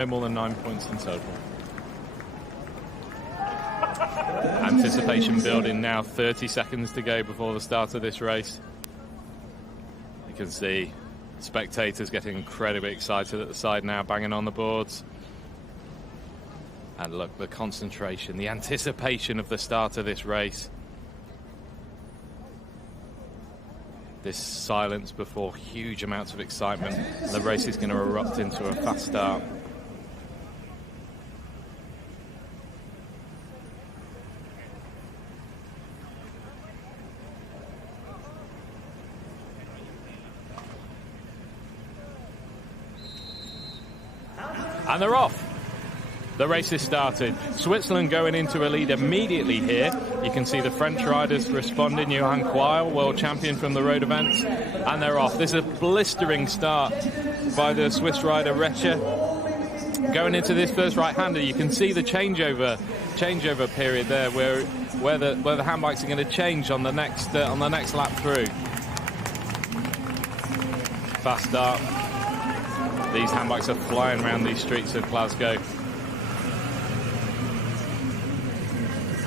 No more than 9 points in total. Anticipation building now, 30 seconds to go before the start of this race. You can see spectators getting incredibly excited at the side now, banging on the boards. And look, the concentration, the anticipation of the start of this race. This silence before huge amounts of excitement. The race is going to erupt into a fast start. And they're off. The race is started. Switzerland going into a lead immediately here. You can see the French riders responding. Johan Quayle, world champion from the road events. And they're off. This is a blistering start by the Swiss rider Recher. Going into this first right-hander, you can see the changeover period there where the handbikes are going to change on the next lap through. Fast start. These handbikes are flying around these streets of Glasgow.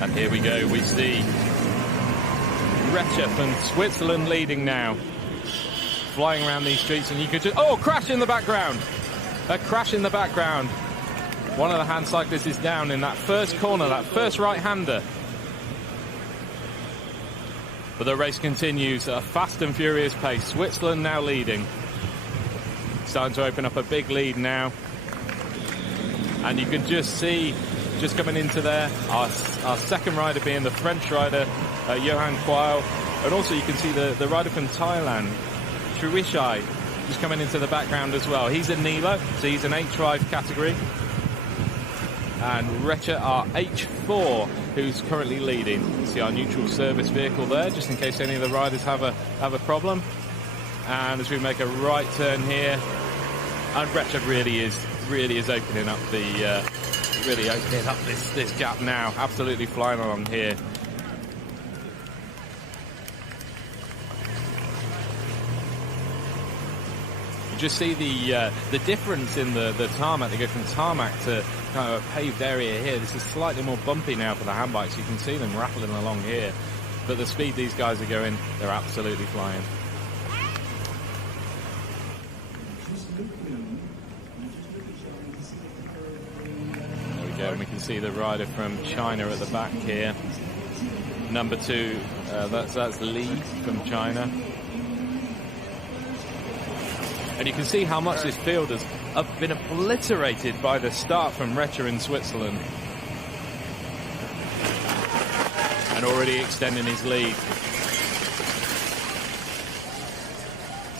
And here we go, we see Recher from Switzerland leading now. Flying around these streets, and you could just... Oh, crash in the background! A crash in the background. One of the hand cyclists is down in that first corner, that first right-hander. But the race continues at a fast and furious pace. Switzerland now leading. Starting to open up a big lead now. And you can just see, just coming into there, our second rider being the French rider, Johan Quayle. And also you can see the rider from Thailand, Truishai, just coming into the background as well. He's a Nilo, so he's an H5 category. And Recher, our H4, who's currently leading. You see our neutral service vehicle there, just in case any of the riders have a problem. And as we make a right turn here, and Recher really is opening up this gap now. Absolutely flying along here. You just see the difference in the tarmac. They go from tarmac to kind of a paved area here. This is slightly more bumpy now for the handbikes. You can see them rattling along here. But the speed these guys are going, they're absolutely flying. And we can see the rider from China at the back here. Number 2, that's Li from China. And you can see how much this field has been obliterated by the start from Recher in Switzerland. And already extending his lead.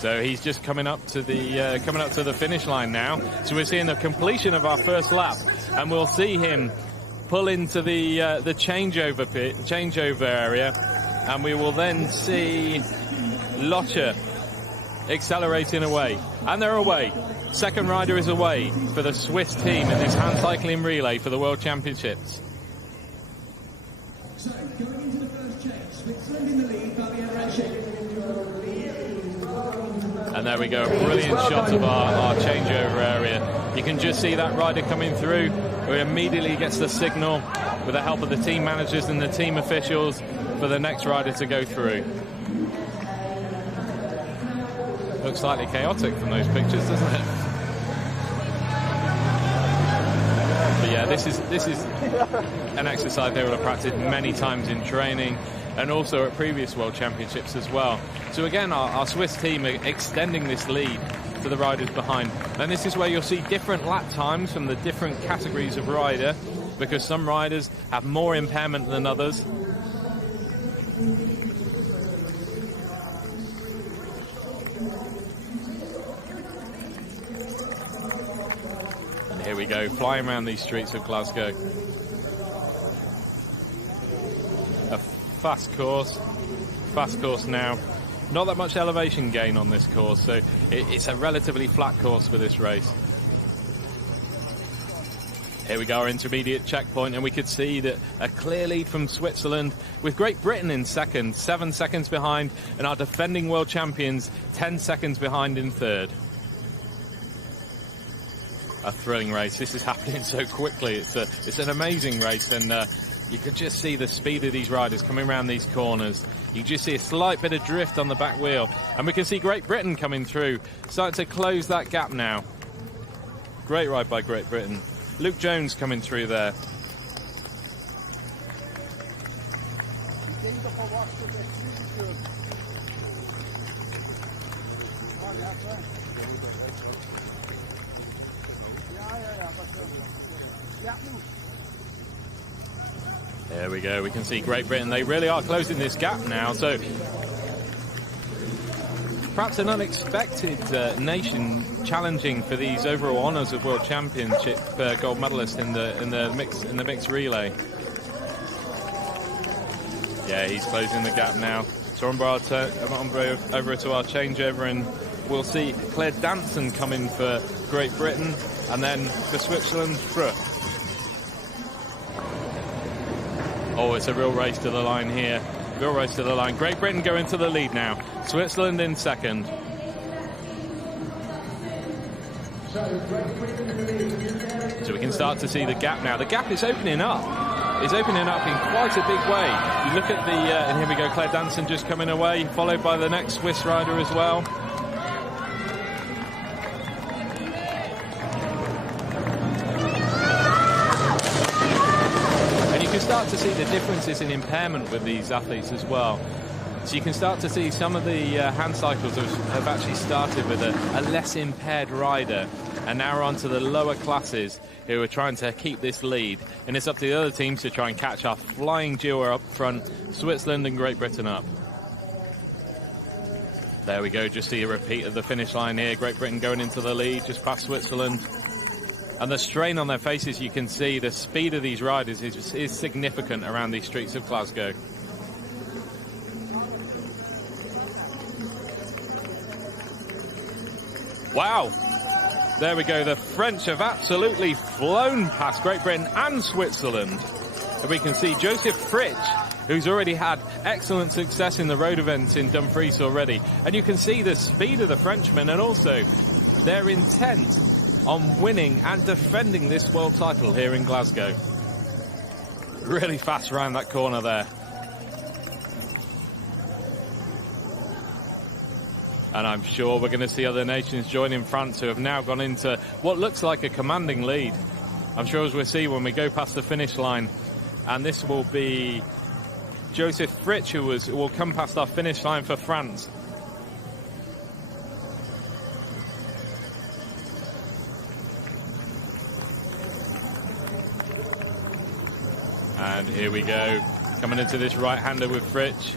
So he's just coming up to the finish line now. So we're seeing the completion of our first lap, and we'll see him pull into the changeover area, and we will then see Locher accelerating away, and they're away. Second rider is away for the Swiss team in this hand cycling relay for the World Championships. So going into the first change, Switzerland in the lead, Recher. And there we go, a brilliant shot of our changeover area. You can just see that rider coming through, who immediately gets the signal with the help of the team managers and the team officials for the next rider to go through. Looks slightly chaotic from those pictures, doesn't it? But yeah, this is an exercise they will have practiced many times in training, and also at previous World Championships as well. So again, our Swiss team are extending this lead to the riders behind. And this is where you'll see different lap times from the different categories of rider, because some riders have more impairment than others. And here we go, flying around these streets of Glasgow. Fast course now. Not that much elevation gain on this course, so it's a relatively flat course for this race. Here we go, our intermediate checkpoint, and we could see that a clear lead from Switzerland, with Great Britain in second, 7 seconds behind, and our defending world champions 10 seconds behind in third. a thrilling race. This is happening so quickly. It's an amazing race, and you can just see the speed of these riders coming around these corners. You can just see a slight bit of drift on the back wheel, and we can see Great Britain coming through, starting to close that gap now. Great ride by Great Britain. Luke Jones coming through there. There we go. We can see Great Britain. They really are closing this gap now. So perhaps an unexpected nation challenging for these overall honours of World Championship gold medalist in the mixed relay. Yeah, he's closing the gap now. So over to our changeover, and we'll see Claire Danson coming for Great Britain, and then for Switzerland, Freux. Oh, it's a real race to the line here. Real race to the line. Great Britain going to the lead now. Switzerland in second. So we can start to see the gap now. The gap is opening up. It's opening up in quite a big way. You look at the, and here we go, Claire Danson just coming away, followed by the next Swiss rider as well. You can start to see the differences in impairment with these athletes as well. So you can start to see some of the hand cycles have actually started with a less impaired rider, and now we're on to the lower classes who are trying to keep this lead. And it's up to the other teams to try and catch our flying duo up front, Switzerland and Great Britain up. There we go, just see a repeat of the finish line here. Great Britain going into the lead, just past Switzerland. And the strain on their faces, you can see the speed of these riders is significant around these streets of Glasgow. Wow. There we go. The French have absolutely flown past Great Britain and Switzerland. And we can see Joseph Fritsch, who's already had excellent success in the road events in Dumfries already. And you can see the speed of the Frenchmen, and also their intent on winning and defending this world title here in Glasgow. Really fast around that corner there. And I'm sure we're going to see other nations joining France, who have now gone into what looks like a commanding lead. I'm sure, as we'll see when we go past the finish line. And this will be Joseph Fritsch who will come past our finish line for France. And here we go, coming into this right-hander with Fritsch.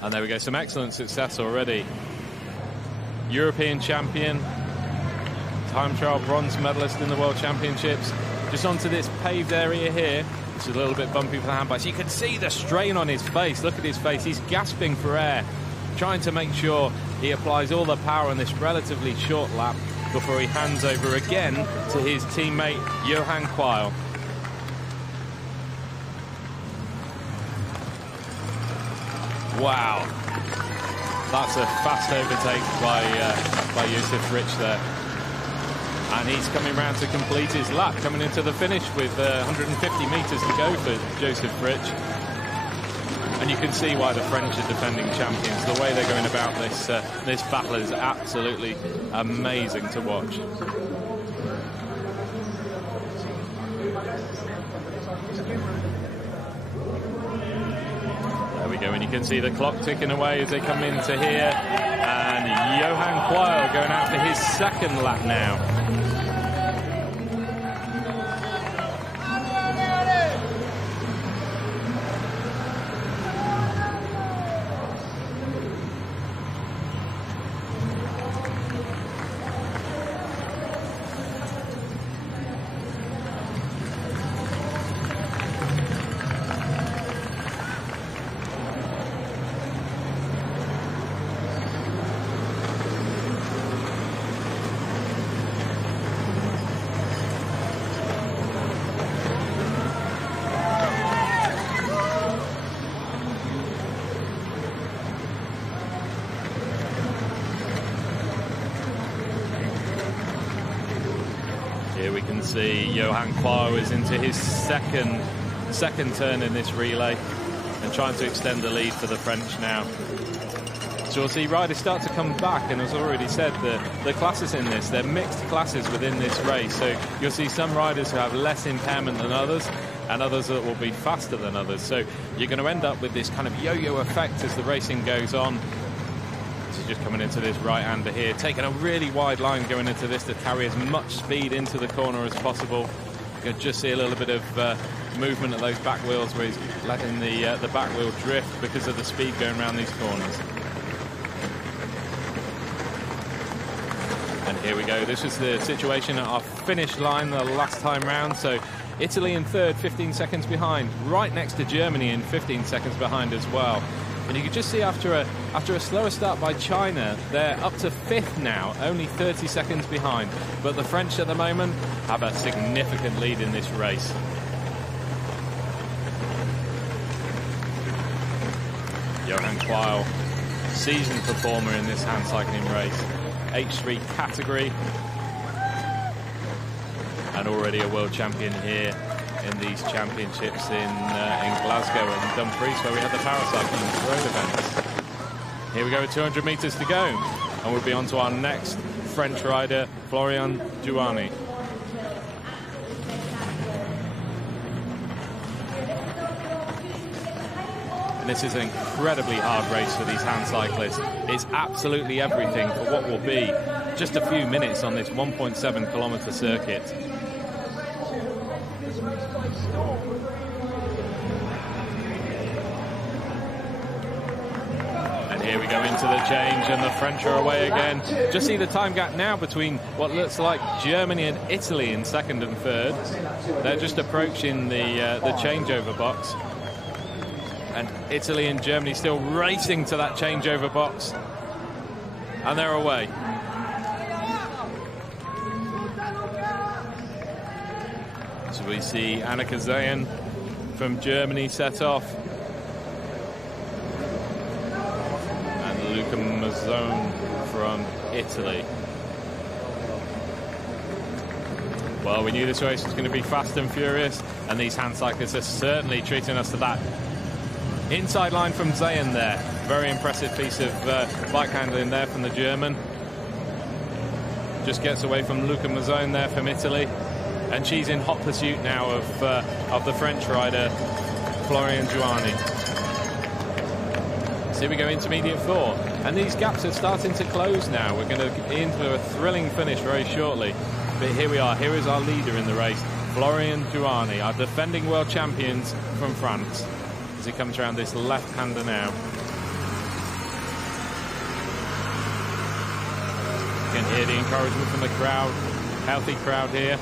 And there we go, some excellent success already. European champion, time trial bronze medalist in the World Championships. Just onto this paved area here. It's a little bit bumpy for the handbikes. You can see the strain on his face. Look at his face. He's gasping for air, trying to make sure he applies all the power on this relatively short lap before he hands over again to his teammate, Johan Quayle. Wow, that's a fast overtake by Joseph Fritsch there. And he's coming round to complete his lap, coming into the finish with 150 metres to go for Joseph Fritsch. And you can see why the French are defending champions. The way they're going about this battle is absolutely amazing to watch. There we go, and you can see the clock ticking away as they come into here. And Johan Quayle going out for his second lap now. Here we can see Johan Quayle is into his second turn in this relay and trying to extend the lead for the French now. So we'll see riders start to come back, and as already said, the classes in this, they're mixed classes within this race. So you'll see some riders who have less impairment than others, and others that will be faster than others. So you're going to end up with this kind of yo-yo effect as the racing goes on. So just coming into this right-hander here, taking a really wide line going into this to carry as much speed into the corner as possible. You can just see a little bit of movement of those back wheels where he's letting the back wheel drift because of the speed going around these corners. And here we go. This is the situation at our finish line the last time round. So Italy in third, 15 seconds behind, right next to Germany in 15 seconds behind as well. And you can just see after a slower start by China, they're up to fifth now, only 30 seconds behind. But the French at the moment have a significant lead in this race. Johan Quayle, seasoned performer in this hand cycling race. H3 category, and already a world champion here in these championships in Glasgow and Dumfries, where we had the paracycling road events. Here we go with 200 meters to go, and we'll be on to our next French rider, Florian Jouani. And this is an incredibly hard race for these hand cyclists. It's absolutely everything for what will be just a few minutes on this 1.7 kilometer circuit. And here we go into the change, and the French are away again. Just see the time gap now between what looks like Germany and Italy in second and third. They're just approaching the changeover box. And Italy and Germany still racing to that changeover box. And they're away. So we see Annika Zayen from Germany set off. And Luca Mazzone from Italy. Well, we knew this race was going to be fast and furious, and these hand cyclists are certainly treating us to that. Inside line from Zayen there. Very impressive piece of bike handling there from the German. Just gets away from Luca Mazzone there from Italy. And she's in hot pursuit now of the French rider, Florian Jouani. So here we go, intermediate four. And these gaps are starting to close now. We're going to get into a thrilling finish very shortly. But here we are. Here is our leader in the race, Florian Jouani, our defending world champions from France. As he comes around this left-hander now. You can hear the encouragement from the crowd. Healthy crowd here.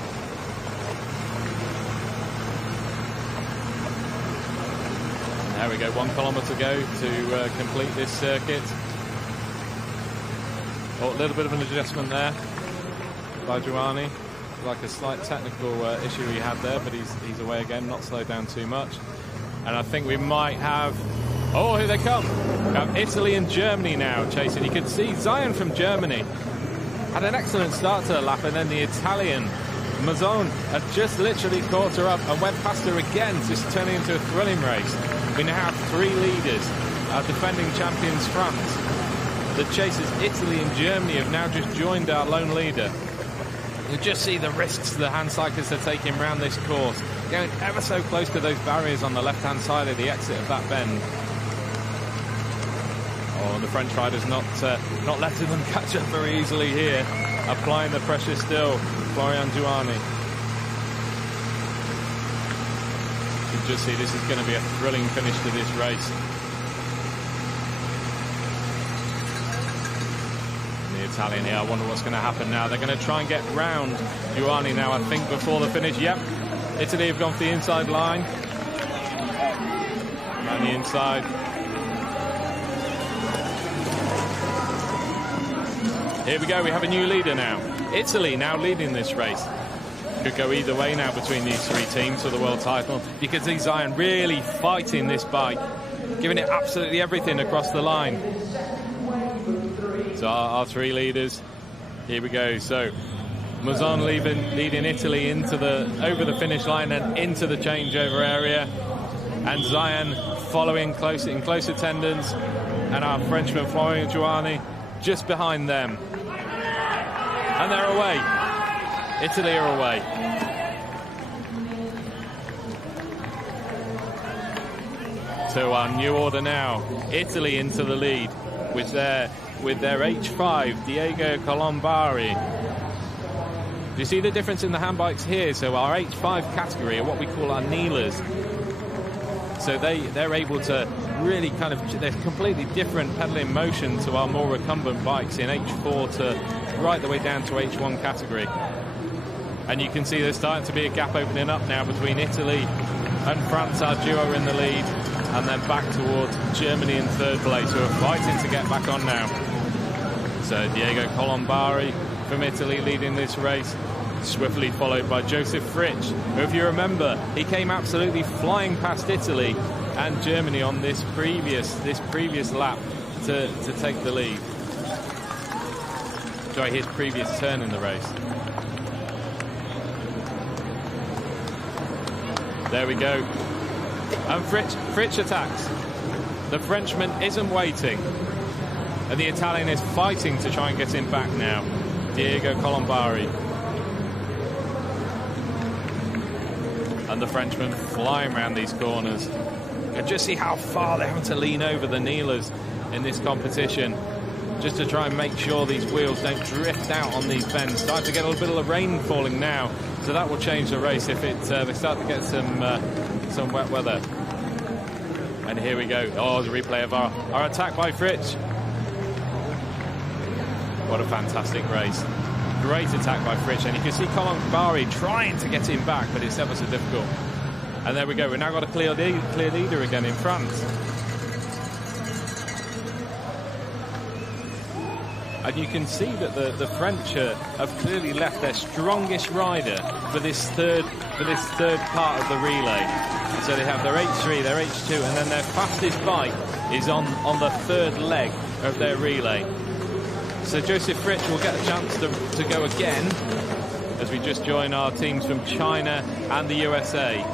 And there we go, 1 kilometre to go to complete this circuit. Oh, a little bit of an adjustment there by Jouani. Like a slight technical issue he had there, but he's away again, not slowed down too much. And I think we might have... Oh, here they come. We have Italy and Germany now chasing. You can see Zayen from Germany had an excellent start to the lap, and then the Italian Mazzone had just literally caught her up and went past her again, just turning into a thrilling race. We now have 3 leaders. Our defending champions, France. The chasers, Italy and Germany, have now just joined our lone leader. You just see the risks the hand cyclists are taking around this course. Going ever so close to those barriers on the left-hand side of the exit of that bend. Oh, and the French riders not letting them catch up very easily here. Applying the pressure still, Florian Jouani. You can just see this is going to be a thrilling finish to this race. And the Italian here, I wonder what's going to happen now. They're going to try and get round Jouani now, I think, before the finish. Yep. Italy have gone for the inside line. Around the inside. Here we go, we have a new leader now. Italy now leading this race. Could go either way now between these 3 teams for the world title. You can see Zayen really fighting this bike, giving it absolutely everything across the line. So our 3 leaders, here we go. So Mazzon leading Italy over the finish line and into the changeover area. And Zion following in close attendance. And our Frenchman Florian Giuani just behind them. And they're away. Italy are away. So our new order now. Italy into the lead with their H5, Diego Colombari. Do you see the difference in the handbikes here? So our H5 category are what we call our kneelers. So they're able to really they're completely different pedaling motion to our more recumbent bikes in H4 to right the way down to H1 category. And you can see there's starting to be a gap opening up now between Italy and France. Our duo are in the lead, and then back towards Germany in third place, who are fighting to get back on now. So Diego Colombari from Italy leading this race, swiftly followed by Joseph Fritsch, who, if you remember, he came absolutely flying past Italy and Germany on this previous lap to take the lead. Sorry, his previous turn in the race. There we go. And Fritsch attacks. The Frenchman isn't waiting. And the Italian is fighting to try and get him back now. Diego Colombari. And the Frenchman flying around these corners. You can just see how far they're having to lean over the kneelers in this competition, just to try and make sure these wheels don't drift out on these bends. Starting to get a little bit of rain falling now, so that will change the race if they start to get some wet weather. And here we go. Oh, the replay of our attack by Fritsch. What a fantastic race. Great attack by Fritsch, and you can see Colombari trying to get him back, but it's ever so difficult. And there we go. We've now got a clear leader again in France. And you can see that the French have clearly left their strongest rider for this third part of the relay. So they have their H3, their H2, and then their fastest bike is on the third leg of their relay. So Joseph Fritsch will get a chance to go again as we just join our teams from China and the USA.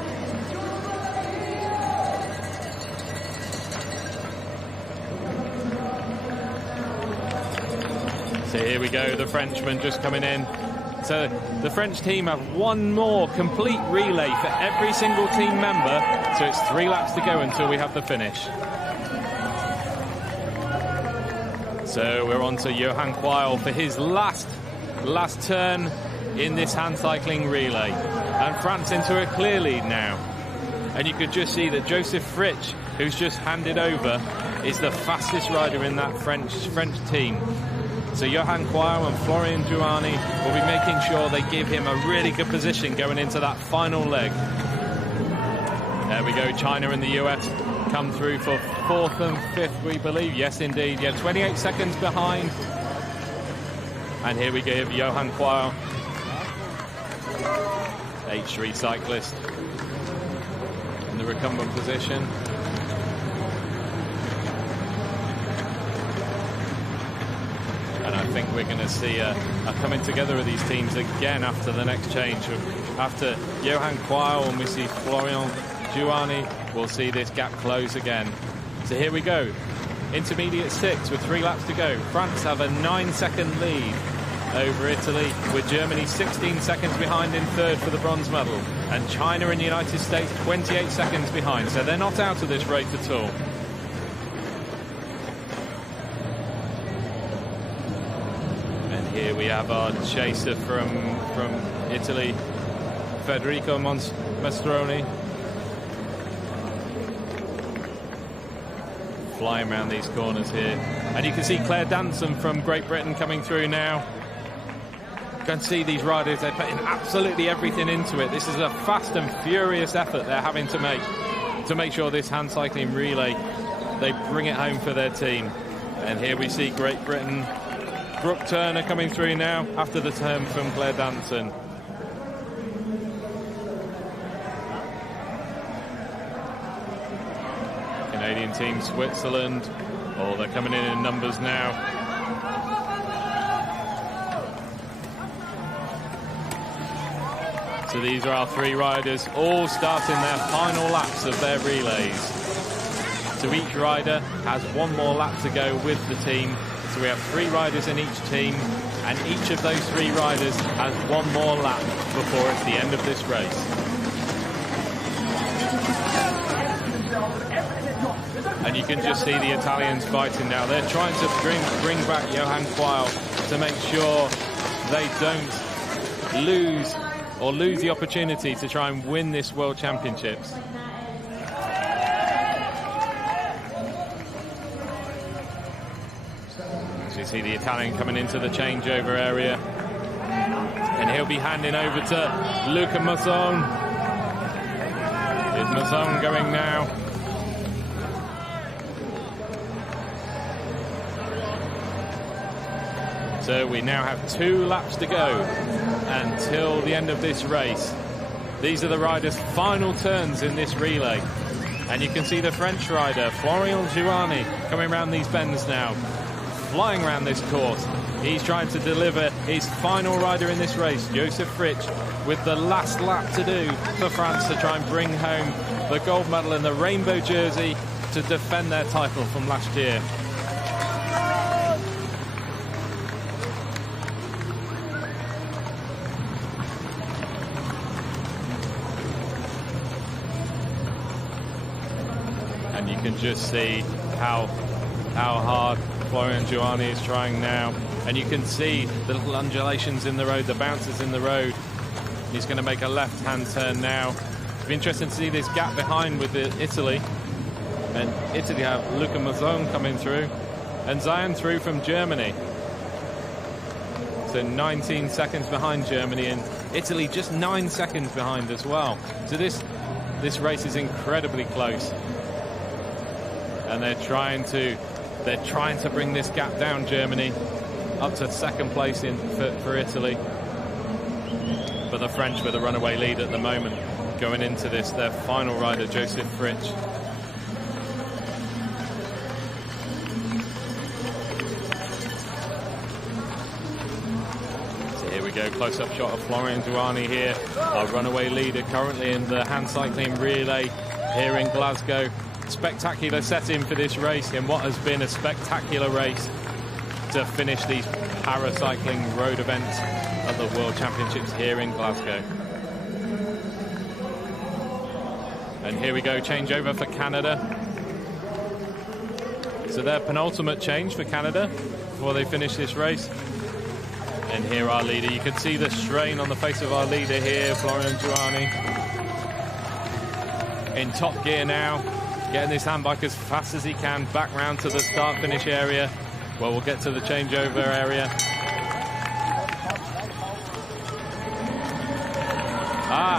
So here we go, the Frenchman just coming in. So the French team have one more complete relay for every single team member. So it's 3 laps to go until we have the finish. So we're on to Johan Quayle for his last turn in this hand cycling relay. And France into a clear lead now. And you could just see that Joseph Fritsch, who's just handed over, is the fastest rider in that French team. So Johan Quayle and Florian Giuani will be making sure they give him a really good position going into that final leg. There we go, China and the US come through for 4th and 5th, we believe. Yes, indeed. Yeah, 28 seconds behind. And here we go, Johan Quayle, H3 cyclist, in the recumbent position. And I think we're going to see a coming together of these teams again after the next change. After Johan Quayle and we see Florian Giuani, we'll see this gap close again. So here we go. Intermediate 6 with 3 laps to go. France have a 9-second lead over Italy, with Germany 16 seconds behind in third for the bronze medal. And China and the United States 28 seconds behind. So they're not out of this race at all. Here we have our chaser from Italy, Federico Mastroni, flying around these corners here. And you can see Claire Danson from Great Britain coming through now. You can see these riders, they're putting absolutely everything into it. This is a fast and furious effort they're having to make sure this hand cycling relay, they bring it home for their team. And here we see Great Britain, Brooke Turner coming through now after the turn from Claire Danson. Canadian team, Switzerland. Oh, they're coming in numbers now. So these are our 3 riders, all starting their final laps of their relays. So each rider has 1 more lap to go with the team. So we have 3 riders in each team, and each of those 3 riders has 1 more lap before it's the end of this race. And you can just see the Italians fighting now. They're trying to bring back Johan Quayle to make sure they don't lose the opportunity to try and win this World Championships. So you see the Italian coming into the changeover area, and he'll be handing over to Luca Mazzone. Is Mazzone going now? So we now have 2 laps to go until the end of this race. These are the riders' final turns in this relay. And you can see the French rider, Florian Giuani, coming around these bends now, flying around this course. He's trying to deliver his final rider in this race, Joseph Fritsch, with the last lap to do for France to try and bring home the gold medal in the rainbow jersey to defend their title from last year. And you can just see how hard Florian Giuani is trying now. And you can see the little undulations in the road, the bounces in the road. He's going to make a left-hand turn now. It'll be interesting to see this gap behind with Italy. And Italy have Luca Mazzone coming through. And Zion through from Germany. So 19 seconds behind Germany, and Italy just 9 seconds behind as well. So this race is incredibly close. And they're trying to bring this gap down, Germany, up to 2nd place for Italy. But the French with a runaway lead at the moment, going into this, their final rider, Joseph Fritsch. So here we go, close-up shot of Florian Giuani here, our runaway leader currently in the hand cycling relay here in Glasgow. Spectacular setting for this race in what has been a spectacular race to finish these paracycling road events at the World Championships here in Glasgow. And here we go, changeover for Canada. So their penultimate change for Canada before they finish this race. And here our leader, you can see the strain on the face of our leader here, Florian Giuani. In top gear now, getting this handbike as fast as he can back round to the start-finish area. Well, we'll get to the changeover area.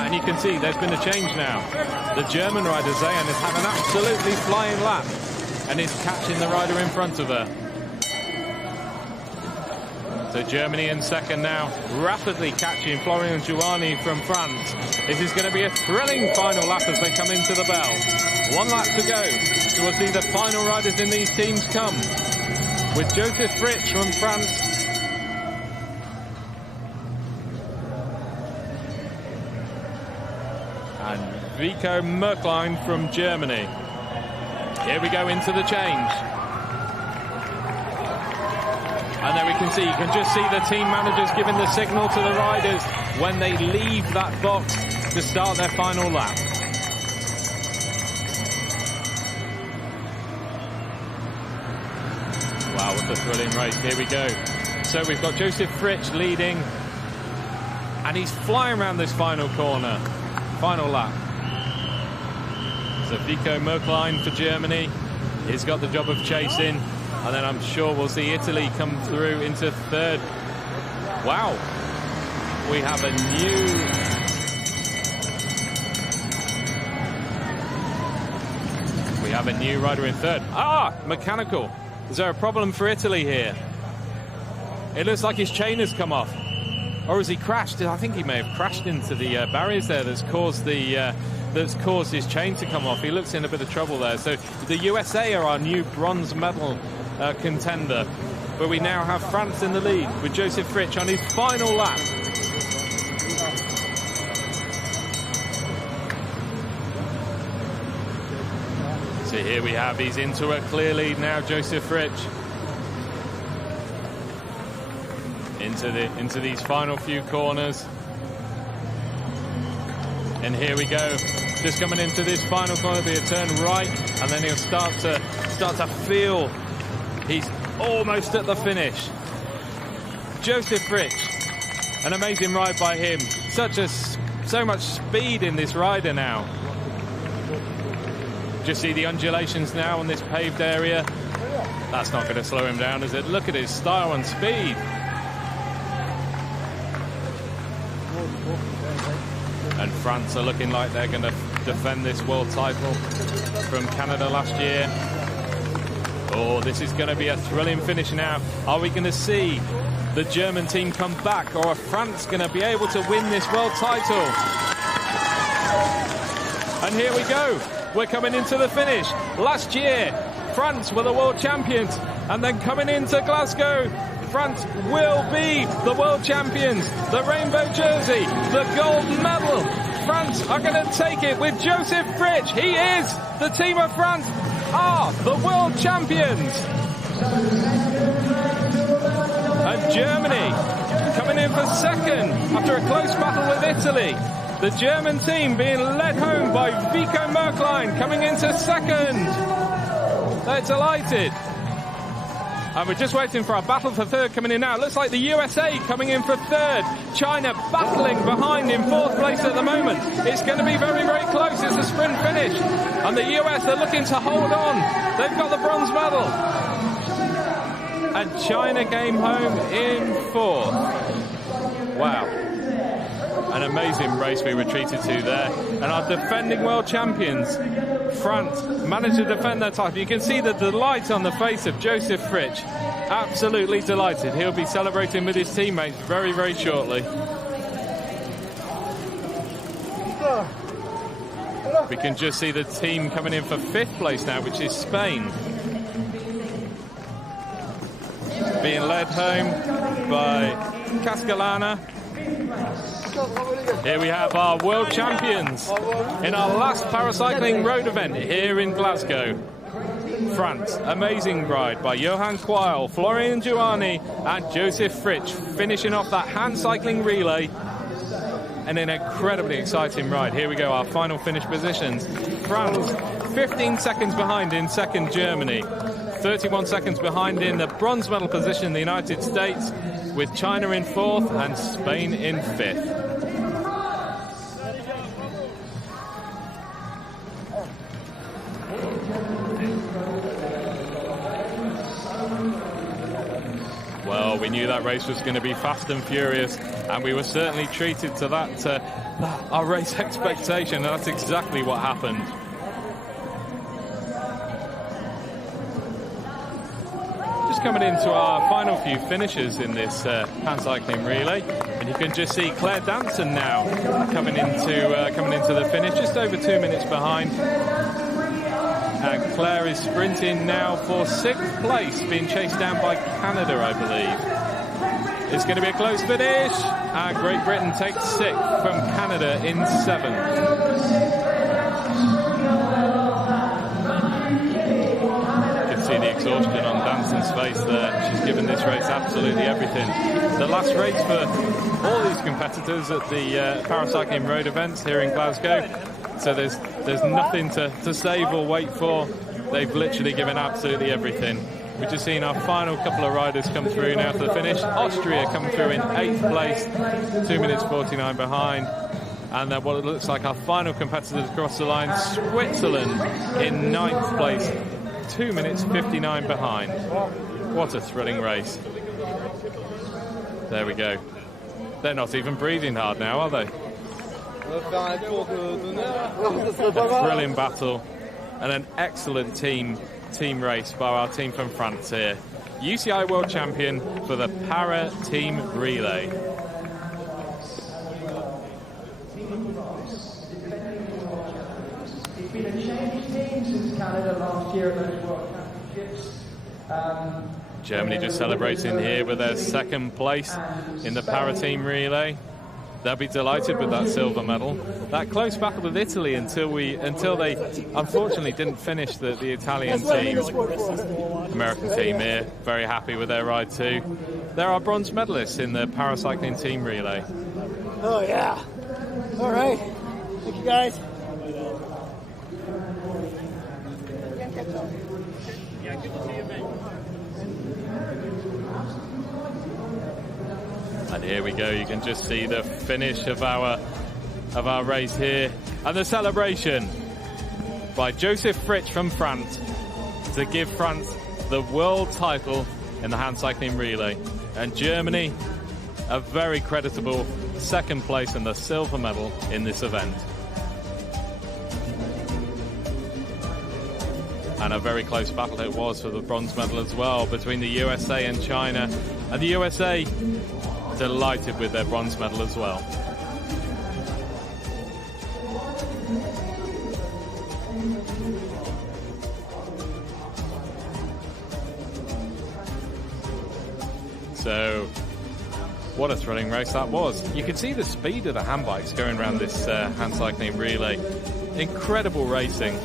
And you can see there's been a change now. The German rider, Zayn, has had an absolutely flying lap and is catching the rider in front of her. So Germany in 2nd now, rapidly catching Florian Giuani from France. This is going to be a thrilling final lap as they come into the bell. 1 lap to go. So we'll see the final riders in these teams come. With Joseph Fritsch from France. And Vico Merklein from Germany. Here we go into the change. And there we can see, you can just see the team managers giving the signal to the riders when they leave that box to start their final lap. Wow, what a thrilling race. Here we go. So we've got Joseph Fritsch leading, and he's flying around this final corner, final lap. So Vico Merklein for Germany. He's got the job of chasing. And then I'm sure we'll see Italy come through into 3rd. Wow. We have a new rider in 3rd. Mechanical. Is there a problem for Italy here? It looks like his chain has come off. Or has he crashed? I think he may have crashed into the barriers there that's caused his chain to come off. He looks in a bit of trouble there. So the USA are our new bronze medal contender, but we now have France in the lead with Joseph Fritsch on his final lap. So here we have, he's into a clear lead now, Joseph Fritsch. Into these final few corners. And here we go. Just coming into this final corner, be a turn right, and then he'll start to feel he's almost at the finish. Joseph Fritsch, an amazing ride by him. So much speed in this rider now. Just see the undulations now on this paved area. That's not going to slow him down, is it? Look at his style and speed. And France are looking like they're going to defend this world title from Canada last year. Oh, this is going to be a thrilling finish now. Are we going to see the German team come back, or are France going to be able to win this world title? And here we go. We're coming into the finish. Last year, France were the world champions, and then coming into Glasgow, France will be the world champions. The rainbow jersey, the gold medal. France are going to take it with Joseph Fritsch. He is, the team of France are the world champions. And Germany coming in for second after a close battle with Italy. The German team being led home by Vico Merklein, coming into second. They're delighted. And we're just waiting for our battle for third coming in now. It looks like the USA coming in for third. China battling behind in fourth place at the moment. It's going to be very, very close. It's a sprint finish. And the US are looking to hold on. They've got the bronze medal. And China came home in fourth. Wow. An amazing race we were treated to there. And our defending world champions, France, managed to defend their title. You can see the delight on the face of Joseph Fritsch. Absolutely delighted. He'll be celebrating with his teammates very, very shortly. We can just see the team coming in for fifth place now, which is Spain. Being led home by Cascalana. Here we have our world champions in our last paracycling road event here in Glasgow. France, amazing ride by Johan Quayle, Florian Giuani and Joseph Fritsch, finishing off that hand cycling relay. And an incredibly exciting ride. Here we go, our final finish positions. France, 15 seconds behind in second, Germany. 31 seconds behind in the bronze medal position, the United States, with China in fourth and Spain in fifth. Well, we knew that race was going to be fast and furious, and we were certainly treated to that, our race expectation, and that's exactly what happened. Just coming into our final few finishes in this hand cycling relay, and you can just see Claire Danson now coming into the finish, just over 2 minutes behind. And Claire is sprinting now for sixth place, being chased down by Canada, I believe. It's going to be a close finish, and Great Britain takes sixth from Canada in seventh. You can see the exhaustion on Danson's face there. She's given this race absolutely everything. The last race for all these competitors at the paracycling road events here in Glasgow. So there's nothing to save or wait for. They've literally given absolutely everything. We've just seen our final couple of riders come through now to the finish. Austria come through in 8th place, 2 minutes 49 behind. And then what it looks like our final competitors across the line, Switzerland in 9th place, 2 minutes 59 behind. What a thrilling race. There we go. They're not even breathing hard now, are they? A thrilling battle and an excellent team race by our team from France here. UCI World Champion for the para team relay. It's been a changed team since Canada last year at those World Championships. Germany just celebrating here with their second place in the para team relay. They'll be delighted with that silver medal. That close battle with Italy until they unfortunately didn't finish the Italian team. American team here, very happy with their ride too. There are bronze medalists in the paracycling team relay. Oh yeah. All right. Thank you guys. Yeah, good to see you, mate. And here we go, you can just see the finish of our race here. And the celebration by Joseph Fritsch from France to give France the world title in the hand cycling relay. And Germany, a very creditable second place and the silver medal in this event. And a very close battle it was for the bronze medal as well between the USA and China. And the USA delighted with their bronze medal as well. So, what a thrilling race that was. You could see the speed of the hand bikes going around this hand cycling relay. Incredible racing.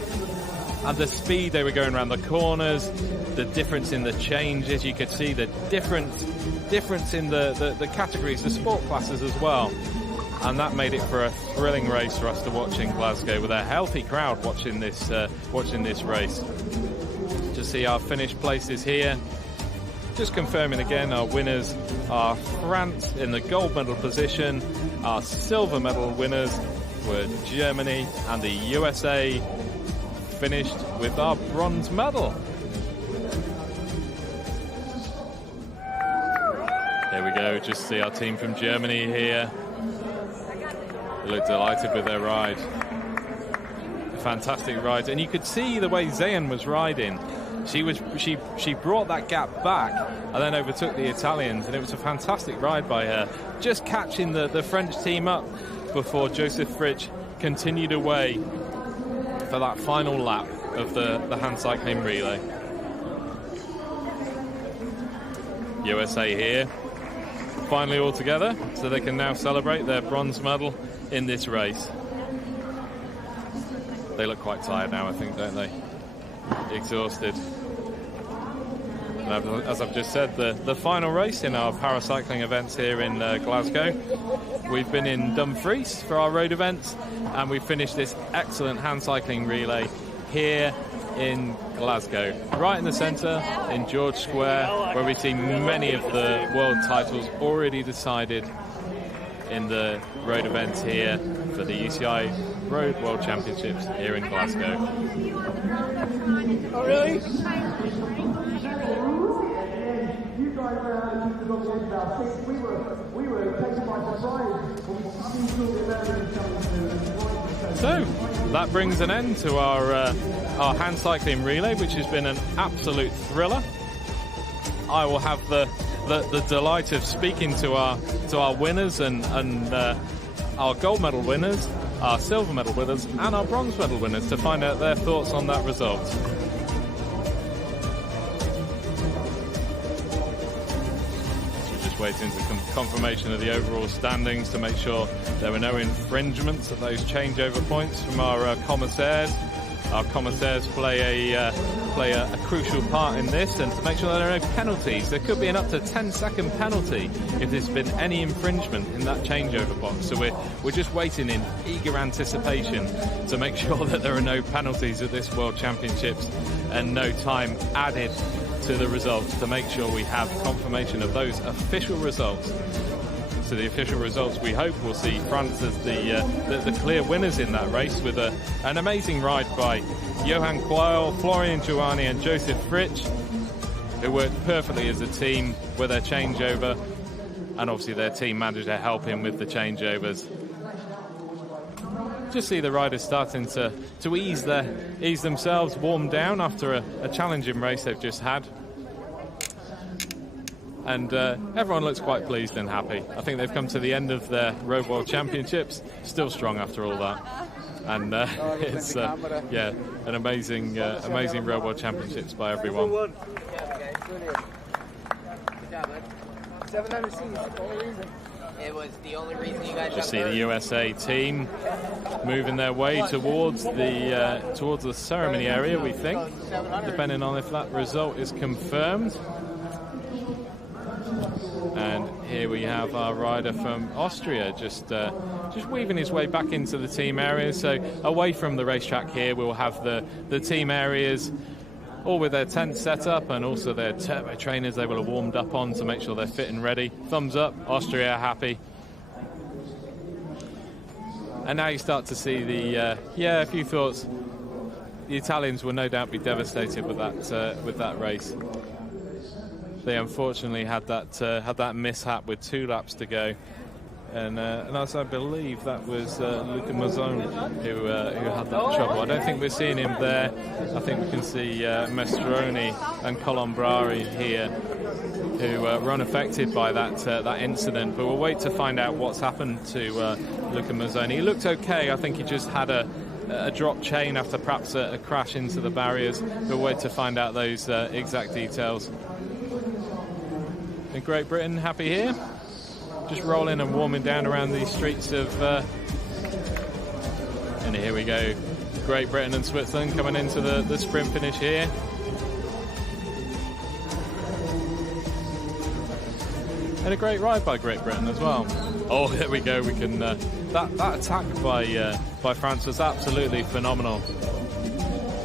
And the speed they were going around the corners, the difference in the changes, you could see the difference in the categories, the sport classes as well. And that made it for a thrilling race for us to watch in Glasgow with a healthy crowd watching this race. To see our finished places here. Just confirming again, our winners are France in the gold medal position. Our silver medal winners were Germany, and the USA finished with our bronze medal. There we go, just see our team from Germany here. They look delighted with their ride. A fantastic ride, and you could see the way Zayn was riding. She brought that gap back and then overtook the Italians, and it was a fantastic ride by her, just catching the French team up before Joseph Fritsch continued away for that final lap of the hand cycling relay. USA here, finally all together, so they can now celebrate their bronze medal in this race. They look quite tired now, I think, don't they? Exhausted. And as I've just said, the final race in our paracycling events here in Glasgow. We've been in Dumfries for our road events, and we finished this excellent hand cycling relay here in Glasgow, right in the centre in George Square, where we see many of the world titles already decided in the road events here for the UCI Road World Championships here in Glasgow. Oh really? So that brings an end to our hand cycling relay, which has been an absolute thriller. I will have the delight of speaking to our winners and our gold medal winners, our silver medal winners, and our bronze medal winners to find out their thoughts on that result. Waiting for confirmation of the overall standings to make sure there were no infringements of those changeover points from our commissaires. Our commissaires play a crucial part in this, and to make sure there are no penalties. There could be an up to 10-second penalty if there's been any infringement in that changeover box. So we're just waiting in eager anticipation to make sure that there are no penalties at this World Championships and no time added to the results, to make sure we have confirmation of those official results. So the official results, we hope we'll see France as the clear winners in that race, with an amazing ride by Johan Quayle, Florian Giovanni and Joseph Fritsch, who worked perfectly as a team with their changeover, and obviously their team manager helping with the changeovers. Just see the riders starting to ease themselves, warm down after a challenging race they've just had. And everyone looks quite pleased and happy. I think they've come to the end of their Road World Championships, still strong after all that. And it's an amazing Road World Championships by everyone. Good job, bud. I've never seen this for a reason. It was the only reason you guys Just see the USA team moving their way towards the ceremony area, we think, depending on if that result is confirmed. And here we have our rider from Austria just weaving his way back into the team areas. So away from the racetrack here, we'll have the team areas, all with their tent set up and also their turbo trainers they will have warmed up on to make sure they're fit and ready. Thumbs up, Austria happy. And now you start to see a few thoughts. The Italians will no doubt be devastated with that race. They unfortunately had that mishap with 2 laps to go, and as I believe that was Luca Mazzone who had that trouble. I don't think we're seeing him there. I think we can see Mestroni and Colombrari here, who were unaffected by that incident. But we'll wait to find out what's happened to Luca Mazzone. He looked okay. I think he just had a drop chain after perhaps a crash into the barriers. We'll wait to find out those exact details. And Great Britain happy here, just rolling and warming down around these streets of and here we go, Great Britain and Switzerland coming into the sprint finish here. And a great ride by Great Britain as well. Oh, there we go. We can that attack by France was absolutely phenomenal.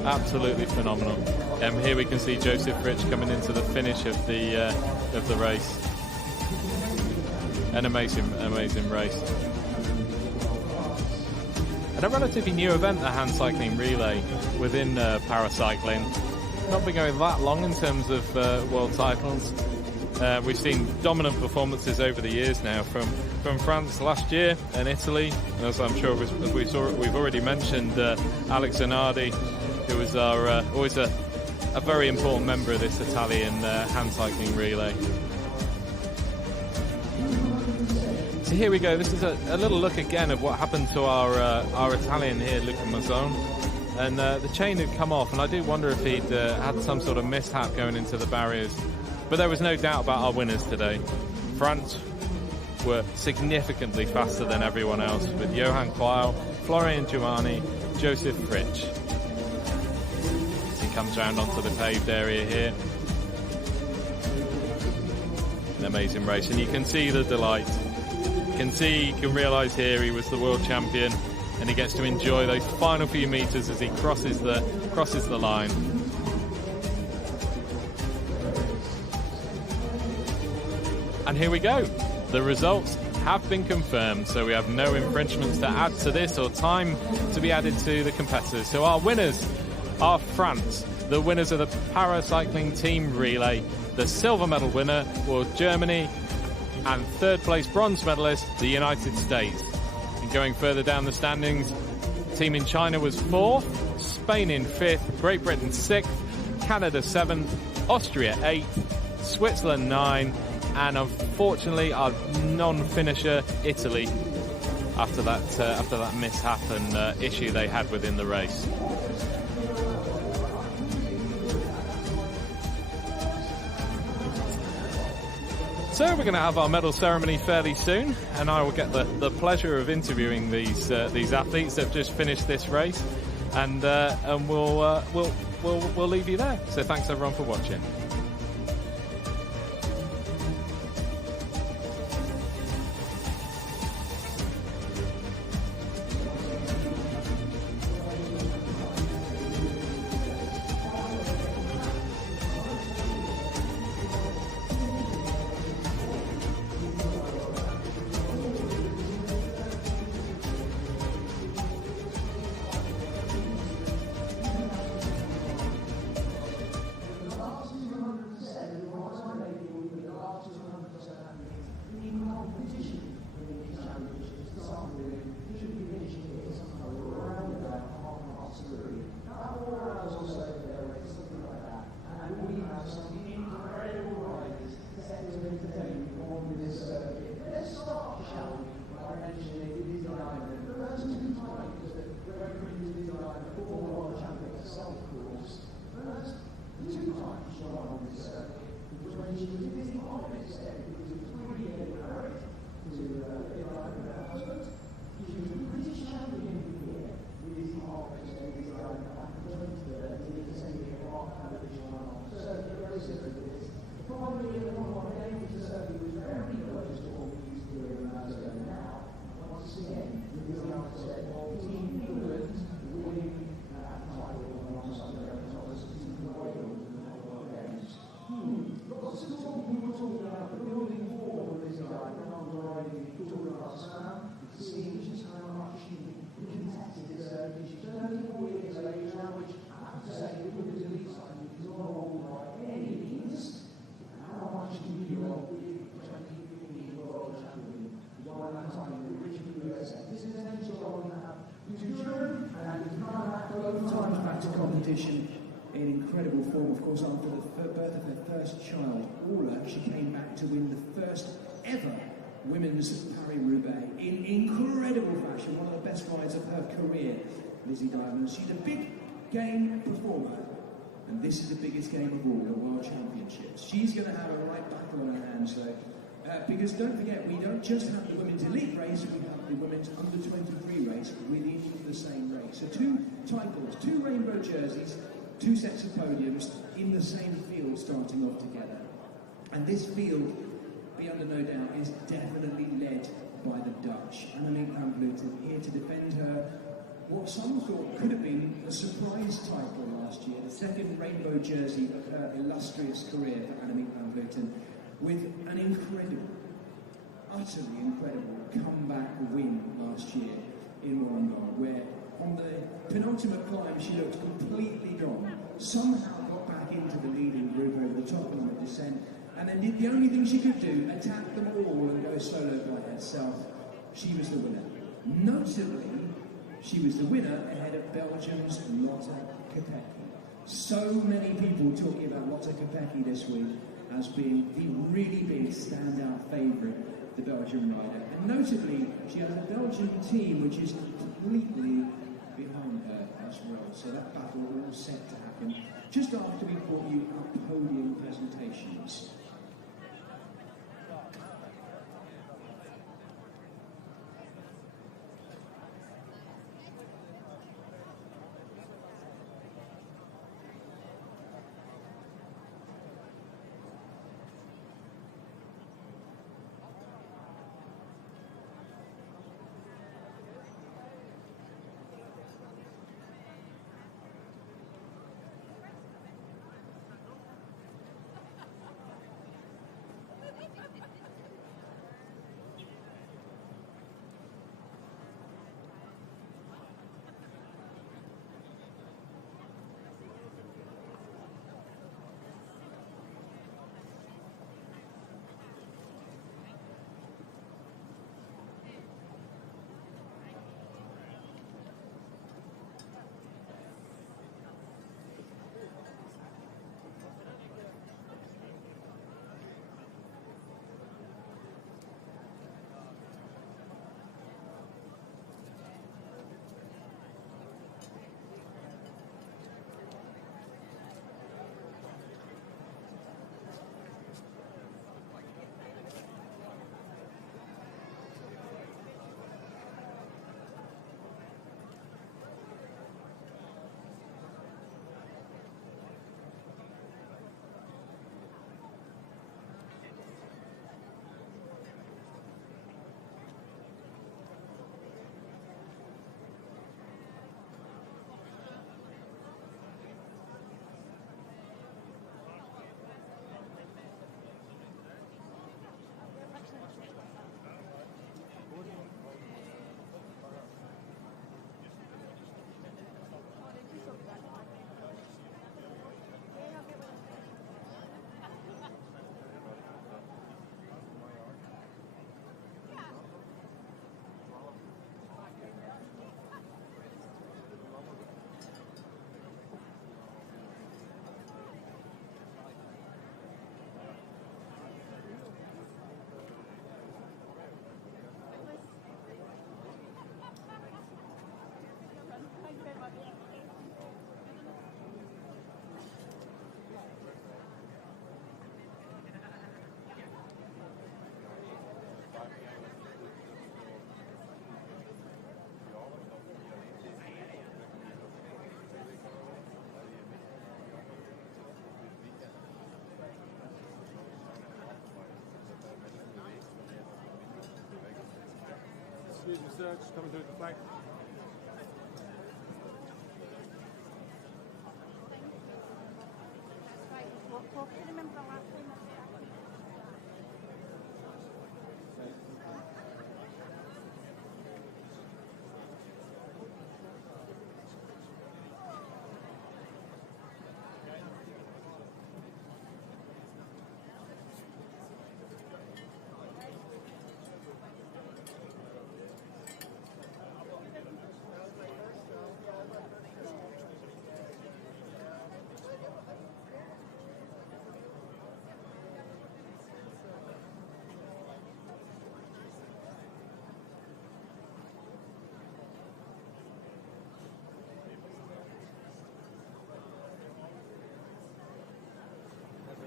Absolutely phenomenal. Here we can see Joseph Fritsch coming into the finish of the race. An amazing race. And a relatively new event, the hand cycling relay within paracycling. Not been going that long in terms of world titles. We've seen dominant performances over the years now from France last year and Italy, and as I'm sure we've already mentioned, Alex Zanardi, who was our always a very important member of this Italian hand cycling relay. So here we go. This is a little look again of what happened to our Italian here, Luca Mazzone. And the chain had come off, and I do wonder if he'd had some sort of mishap going into the barriers. But there was no doubt about our winners today. France were significantly faster than everyone else, with Johan Quayle, Florian Giovanni, Joseph Fritsch. As he comes round onto the paved area here. An amazing race, and you can see the delight. You can realise here he was the world champion, and he gets to enjoy those final few metres as he crosses the line. And here we go. The results have been confirmed, so we have no infringements to add to this or time to be added to the competitors. So our winners are France, the winners of the paracycling team relay. The silver medal winner was Germany, and third place bronze medalist, the United States. And going further down the standings, the team in China was 4th, Spain in 5th, Great Britain 6th, Canada 7th, Austria 8th, Switzerland 9th, and unfortunately our non-finisher Italy after that mishap and issue they had within the race. So we're going to have our medal ceremony fairly soon, and I will get the pleasure of interviewing these athletes that have just finished this race, and we'll leave you there. So thanks everyone for watching. Times back to competition in incredible form, of course, after the birth of her first child, Orla, she came back to win the first ever women's Paris-Roubaix in incredible fashion, one of the best rides of her career, Lizzie Diamond. She's a big game performer, and this is the biggest game of all, the World Championships. She's going to have a right battle on her hands, though, because don't forget, we don't just have the women's elite race, we have the women's under-23 race within the same race. So 2 titles, 2 rainbow jerseys, 2 sets of podiums in the same field starting off together. And this field, be under no doubt, is definitely led by the Dutch. Annemiek van Vleuten here to defend her, what some thought could have been a surprise title last year, the second rainbow jersey of her illustrious career for Annemiek van Vleuten, with an incredible, utterly incredible comeback win last year in Wollongong, where on the penultimate climb she looked completely gone, somehow got back into the leading group over the top on the descent, and then did the only thing she could do, attack them all and go solo by herself. She was the winner. Notably, she was the winner ahead of Belgium's Lotte Kopecky. So many people talking about Lotte Kopecky this week as being the really big standout favourite, the Belgian rider. And notably, she has a Belgian team which is completely behind her as well. So that battle all set to happen just after we brought you our podium presentations. Excuse me, sir, just coming through the flag.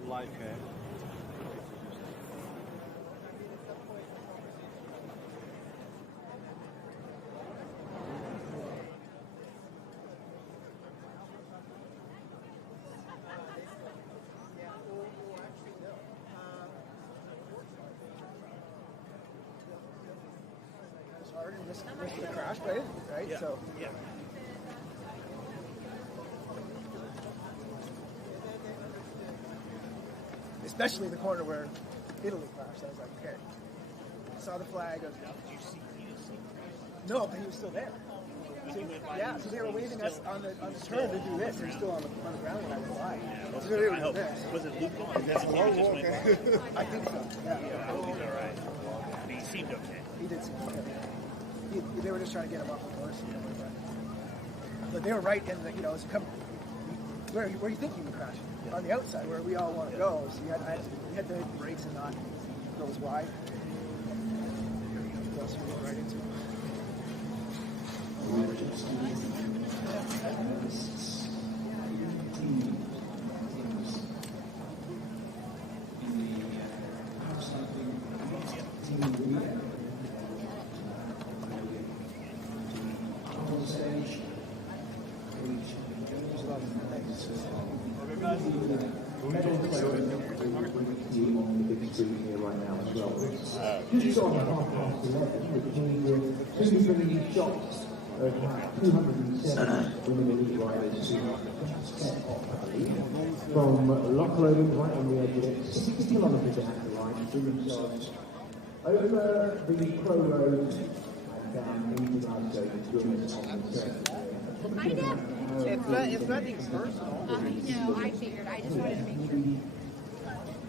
Life here. It's hard and risk the crash, right? Yeah. So yeah. especially the corner where Italy crashed. I was like, okay. Saw the flag. I was, Did you see? no, but he was still there. So, yeah, so they were waving us on the turn to do this. They were still on the ground when I was by. So they were doing this. Was it Luke going? That's what he just went by. I think so. Yeah. I hope he's all right. But he seemed okay. He did seem okay. They were just trying to get him off the horse. But they were right in the, you know, where do you think he would crash? Yeah. On the outside, where we all want to go. So you had to hit the brakes and not go as wide. So we went right into it. On the big screen here right now as well. Just on 11:30, which means two really shots of 207 women elite riders who set off, I believe, from Lochloven right on the edge of it. 60 kilometres they had to ride through themselves over the Crow Road and down into Glasgow during this It's nothing personal. No, I figured. I just wanted to make sure.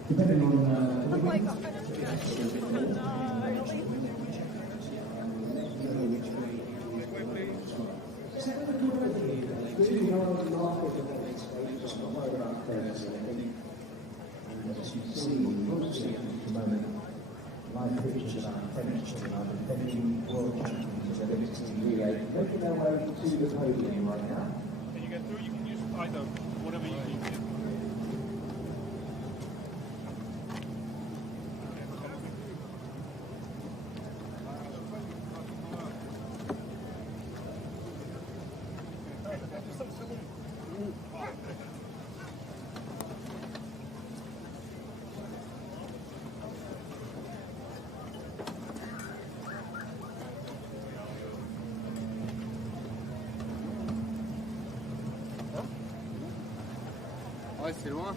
depending on Oh my God. live pictures of our French and our defending world champions of the relay making their way to the podium right now. When you get through, you can use either whatever you need. Ouais, c'est loin.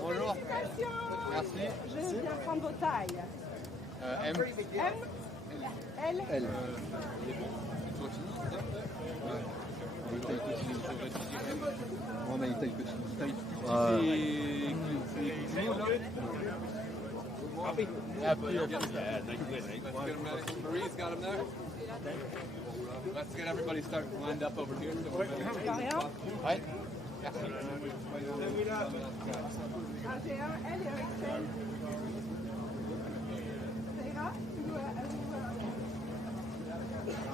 Bonjour. Merci. Je viens prendre vos tailles. M. M. L. L. Toi, tu dis, c'est ça? Ouais. Les tailles petites, on a les tailles petites. Tailles Marie's got him there. Let's get everybody started lined up over here. Ouais.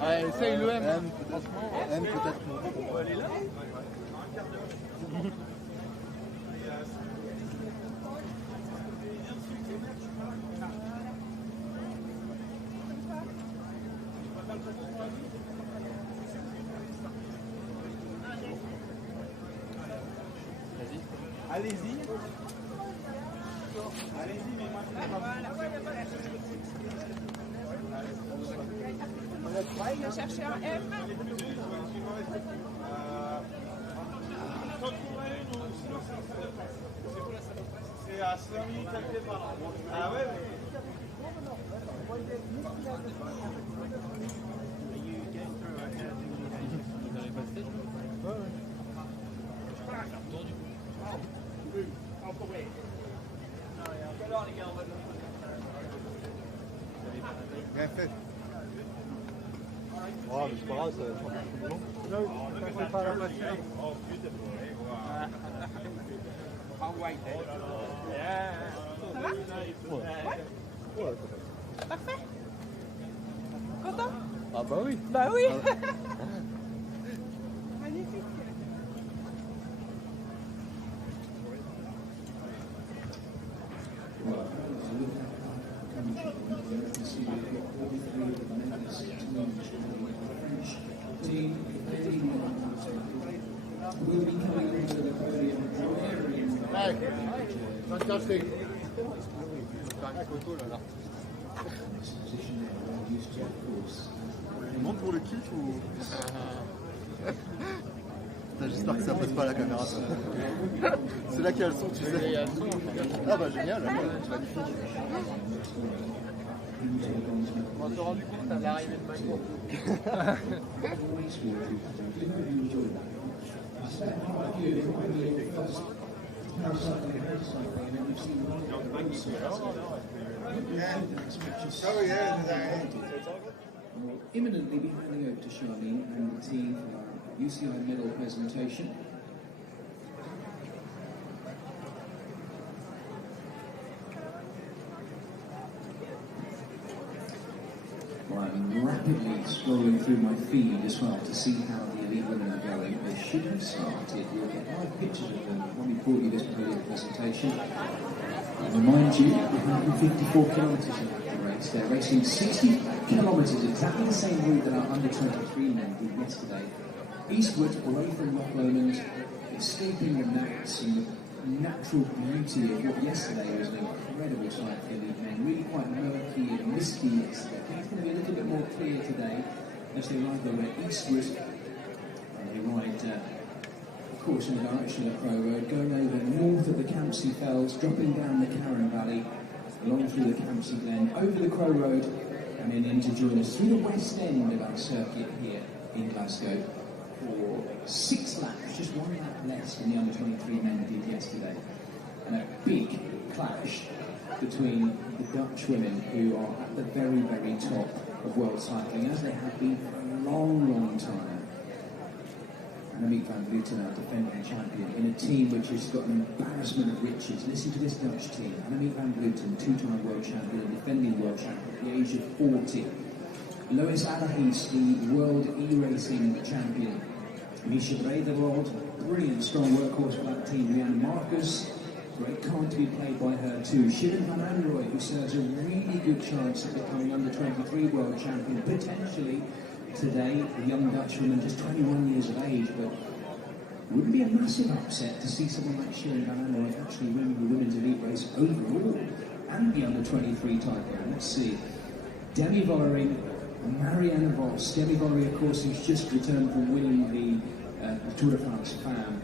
Ouais, essaye le M. M peut-être. Allez-y. Allez-y, mais moi, Il a cherché un M. c'est à 5 minutes à pied par là. Ah ouais, mais... Bien fait. Oh, mais c'est pas grave, ça va être bon. C'est pas la machine. Ça va? Ouais. Parfait. Content? Ah bah oui. Bah oui. Magnifique. Will be coming into the podium. Hey, fantastic. On monte pour le kiff ou... J'espère que ça passe pas à la caméra. C'est là qu'il y a le son, tu sais. Ah bah génial, magnifique. On s'est rendu compte à l'arrivée de Macron. Imminently be handing over to Charlene and the team for our UCI medal presentation. Well, I'm rapidly scrolling through my feed as well to see how the elite women are going. They should have started. We'll get live pictures of them when we brought you this podium presentation. And remind you, 154 kilometres in the race. They're racing 60 kilometres, exactly the same route that our under-23 men did yesterday. Eastward, away from Loch Lomond, escaping the gnats and the natural beauty of what yesterday was an incredible sight for the elite men. Really quite murky and misty yesterday. I think it's going to be a little bit more clear today as they ride their way eastward. And they ride, of course, in the direction of the Crow Road, going over north of the Campsie Fells, dropping down the Carron Valley, along through the Campsie Glen, over the Crow Road, and then in to join us through the west end of our circuit here in Glasgow for 6 laps, just 1 lap less than the under-23 men did yesterday. And a big clash between the Dutch women, who are at the very, very top of world cycling, as they have been for a long, long time. Annemiek van Vleuten, our defending champion, in a team which has got an embarrassment of riches. Listen to this Dutch team. Annemiek van Vleuten, 2-time world champion and defending world champion at the age of 40. Lois Allerhees, the world e-racing champion. Misha Brederwold, brilliant strong workhorse for that team. Leanne Marcus, great card to be played by her too. Shirin van Anrooy, who serves a really good chance of becoming under-23 world champion, potentially today, a young Dutchwoman, just 21 years of age, but wouldn't be a massive upset to see someone like Shirin van Anrooy actually winning the women's elite race overall and the under-23 title. Let's see. Demi Vollering, Marianne Vos. Demi Vollering, of course, who's just returned from winning the Tour de France Femme,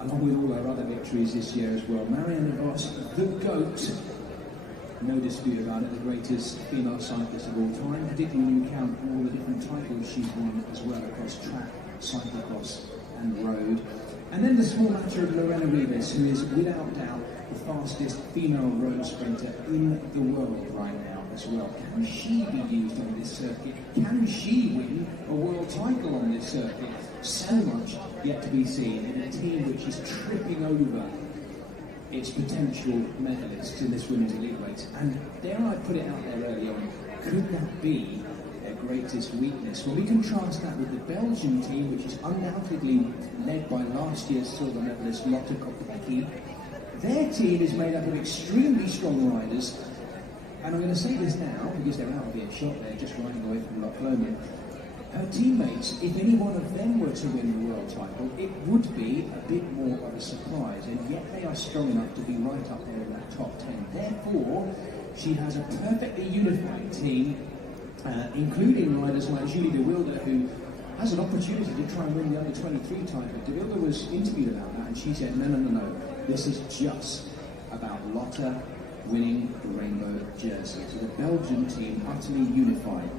along with all her other victories this year as well. Marianne Vos, the GOAT. No dispute about it, the greatest female cyclist of all time, particularly when you count all the different titles she's won as well across track, cyclocross and road. And then the small matter of Lorena Rivas, who is without doubt the fastest female road sprinter in the world right now as well. Can she be used on this circuit? Can she win a world title on this circuit? So much yet to be seen in a team which is tripping over its potential medalists in this women's elite race. And dare I put it out there early on, could that be their greatest weakness? Well, we contrast that with the Belgian team, which is undoubtedly led by last year's silver medalist Lotte Kopecky. Their team is made up of extremely strong riders, and I'm going to say this now, because they're out of earshot, they're just riding away from Loch Lomond. her teammates, if any one of them were to win the world title, it would be a bit more of a surprise, and yet they are strong enough to be right up there in that top 10. Therefore, she has a perfectly unified team, including riders like Julie de Wilde, who has an opportunity to try and win the under-23 title. De Wilde was interviewed about that, and she said, no, this is just about Lotte winning the rainbow jersey. So the Belgian team utterly unified.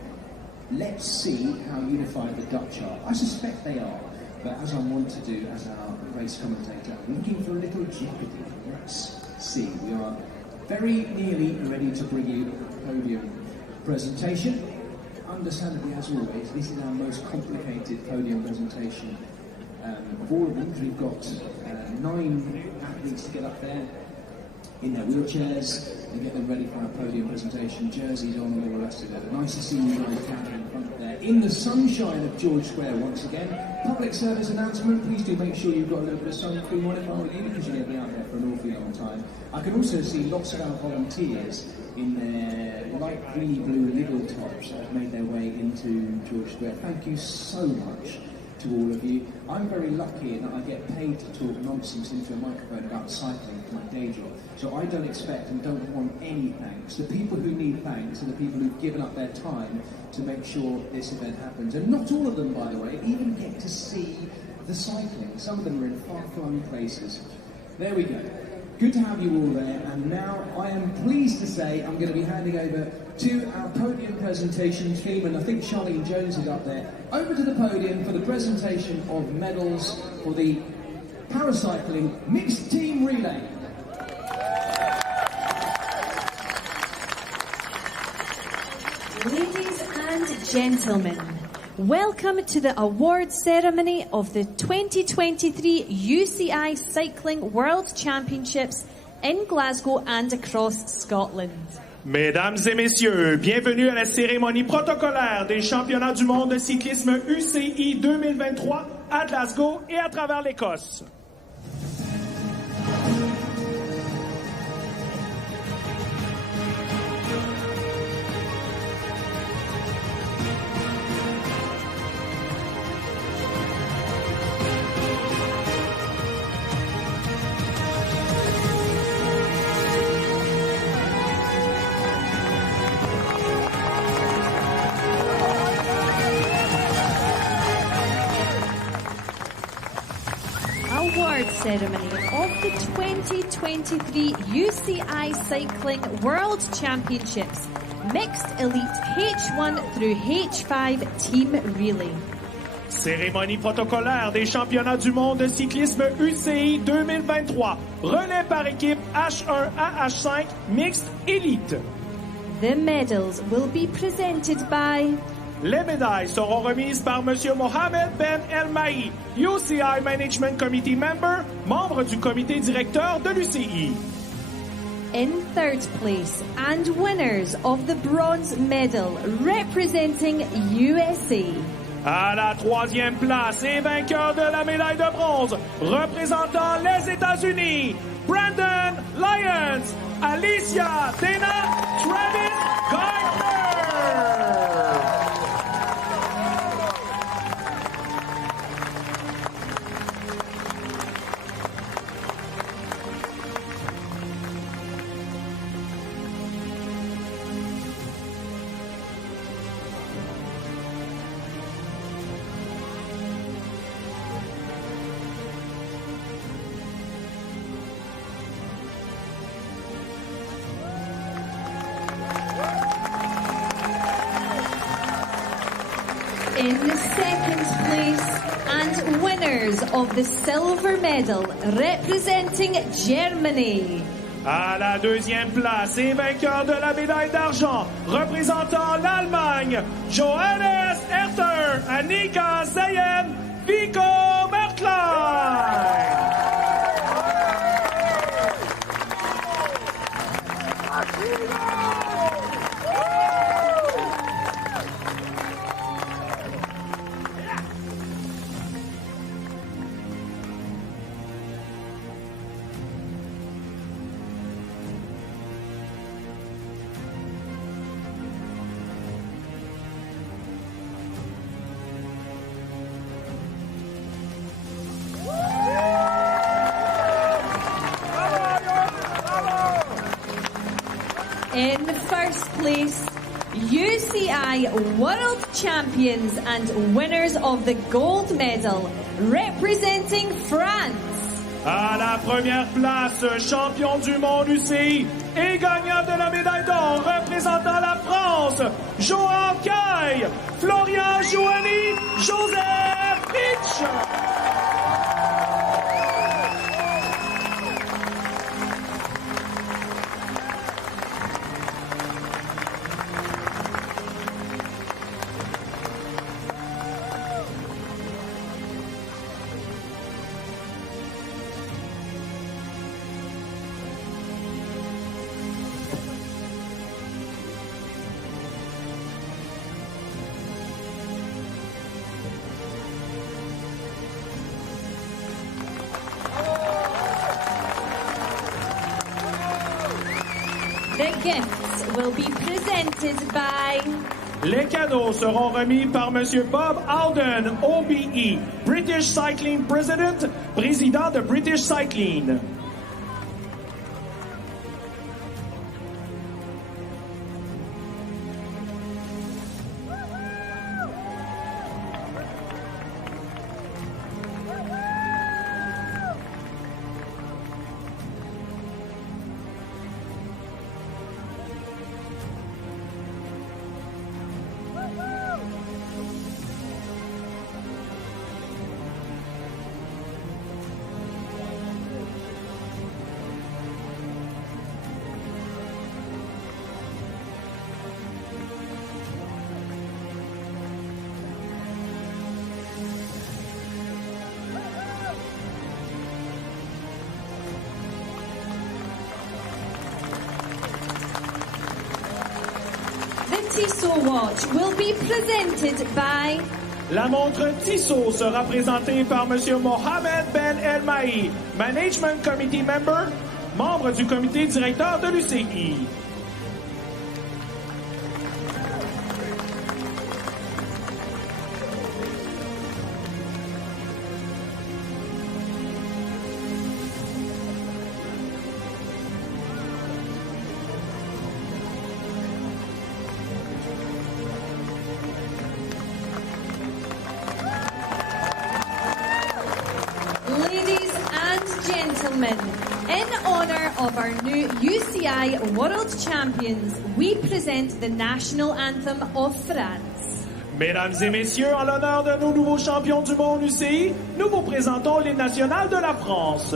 Let's see how unified the Dutch are. I suspect they are, but as I want to do as our race commentator, I'm looking for a little jeopardy. Let's see. We are very nearly ready to bring you the podium presentation. Understandably, as always, this is our most complicated podium presentation of all of them. We've got 9 athletes to get up there in their wheelchairs and get them ready for our podium presentation, jerseys on and all the rest of it. Nice to see you guys down in front there in the sunshine of George Square once again. Public service announcement, please do make sure you've got a little bit of sun cream on if I were you, because you're going to be out there for an awfully long time. I can also see lots of our volunteers in their light greeny blue Lidl tops that have made their way into George Square. Thank you so much to all of you. I'm very lucky in that I get paid to talk nonsense into a microphone about cycling for my day job. So I don't expect and don't want any thanks. The people who need thanks are the people who've given up their time to make sure this event happens. And not all of them, by the way, even get to see the cycling. Some of them are in far-flung places. There we go. Good to have you all there, and now I am pleased to say I'm going to be handing over to our podium presentation team, and I think Charlene Jones is up there, over to the podium for the presentation of medals for the paracycling mixed team relay. Ladies and gentlemen, welcome to the awards ceremony of the 2023 UCI Cycling World Championships in Glasgow and across Scotland. Mesdames et messieurs, bienvenue à la cérémonie protocolaire des championnats du monde de cyclisme UCI 2023 à Glasgow et à travers l'Écosse. Ceremony of the 2023 UCI Cycling World Championships Mixed Elite H1 through H5 Team Relay. Cérémonie protocolaire des championnats du monde de cyclisme UCI 2023. Relais par équipe H1 à H5 Mixed Elite. The medals will be presented by... Les médailles seront remises par M. Mohamed Ben El-Mahi, UCI Management Committee Member, membre du comité directeur de l'UCI. In third place and winners of the bronze medal representing USA. À la troisième place et vainqueur de la médaille de bronze représentant les États-Unis, Brandon Lyons, Alicia Dana, Travis Gardner. In the second place and winners of the silver medal representing Germany. À la deuxième place et vainqueur de la médaille d'argent représentant l'Allemagne, Johannes Herter, Annika Zayen, Vico Merklein. place, UCI World Champions and winners of the gold medal, representing France. À la première place, champion du monde UCI et gagnant de la médaille d'or représentant la France, Johan Caille, Florian Joanny, Joseph Pitch. The gifts will be presented by... Les cadeaux seront remis par Monsieur Bob Alden, OBE, British Cycling President, président de British Cycling. The Tissot watch will be presented by... La montre Tissot sera présentée par Monsieur Mohamed Ben El Mahi, Management Committee Member, membre du comité directeur de l'UCI. Ladies and gentlemen, in honour of our new UCI World Champions, we present the national anthem of France. Mesdames et messieurs, en l'honneur de nos nouveaux champions du monde UCI, nous vous présentons l'hymne national de la France.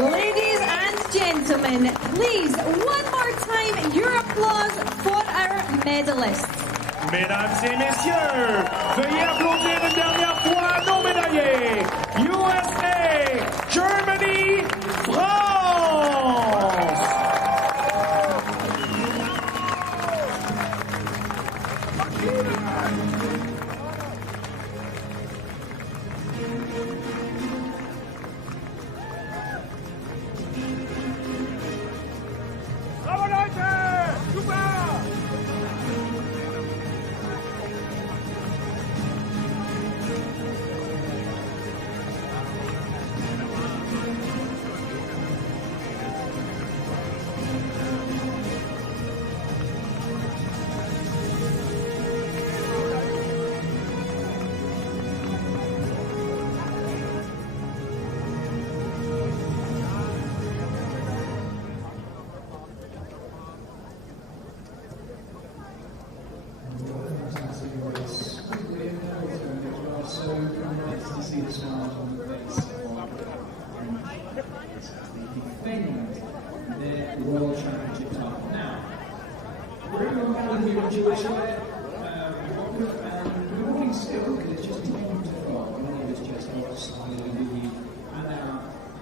Ladies and gentlemen, please, one more time, your applause for our medalists. Mesdames et messieurs, veuillez applaudir une dernière fois nos médaillés. USA, Germany, France. Bravo Leute! Super!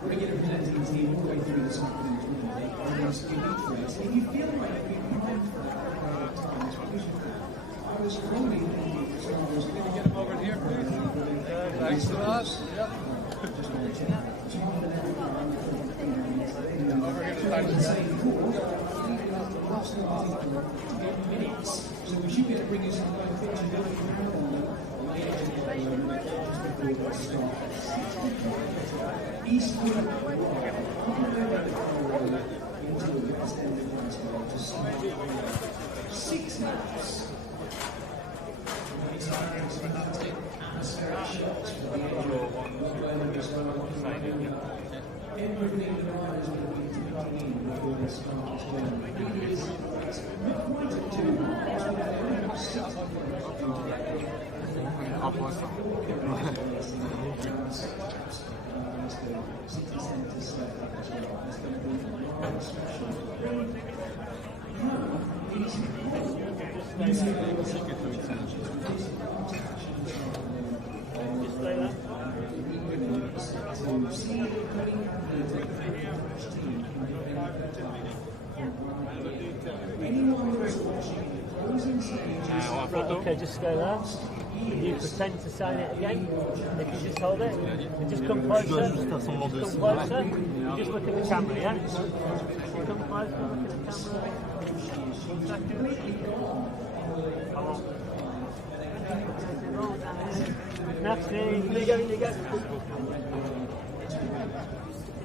Regular presenting team all the way through this afternoon and this elite race. If you feel like you've been primed for that time, it's because of that. I was wrongly thinking, so I was going to get him over here, please. Thanks a lot. Yep. Just want to check. Over here to start the minutes. So we should be able to bring you some like pictures Eastwood six laps. Atmospheric shots for the everything the riders will be plugging in before they start as well. It is not quite a 2 Okay, just go there. You pretend to sign it again. If you just hold it, and just come closer. Just come closer. You just look at the camera, yeah? Come closer, look at the camera. 1 second. Merci. You go.